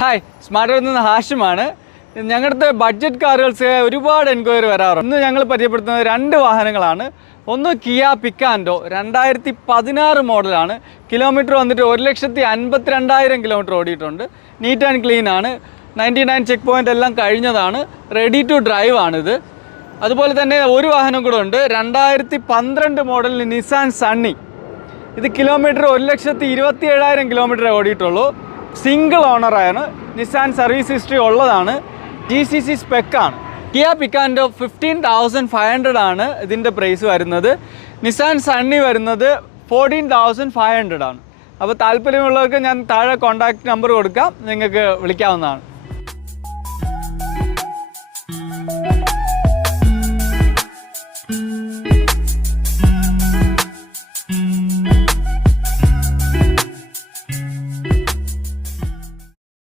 Hi smart നിന്ന് ഹാഷിമാണ്. ഞങ്ങളുടെ budget കാറുകൾക്ക് ഒരുപാട് എൻക്വയറി വരാറുണ്ട്. ഇന്ന് ഞങ്ങൾ പരിചയപ്പെടുത്തുന്നത് രണ്ട് വാഹനങ്ങളാണ്. ഒന്ന് കിയ പിക്കാൻഡോ 2016 മോഡലാണ്. കിലോമീറ്റർ വന്നിട്ട് 1,52,000 കിലോമീറ്റർ ഓടിയിട്ടുണ്ട്. നീറ്റ് ആൻഡ് ക്ലീൻ ആണ്. 99 ചെക്ക് പോയിൻ്റ് എല്ലാം കഴിഞ്ഞതാണ്. റെഡി ടു ഡ്രൈവ് ആണിത്. അതുപോലെ തന്നെ ഒരു വാഹനം കൂടെ ഉണ്ട്. 2012 മോഡലിന് നിസാൻ സണ്ണി. ഇത് കിലോമീറ്റർ 1,27,000 കിലോമീറ്റർ ഓടിയിട്ടുള്ളൂ. സിംഗിൾ ഓണറാണ്. നിസാൻ സർവീസ് ഹിസ്റ്ററി ഉള്ളതാണ്. GCC സ്പെക്കാണ്. കിയ പിക്കാൻഡോ 15,500 ആണ് ഇതിൻ്റെ പ്രൈസ് വരുന്നത്. നിസാൻ സണ്ണി വരുന്നത് 14,500 ആണ്. അപ്പോൾ താല്പര്യമുള്ളവർക്ക് ഞാൻ താഴെ കോൺടാക്റ്റ് നമ്പർ കൊടുക്കാം, നിങ്ങൾക്ക് വിളിക്കാവുന്നതാണ്.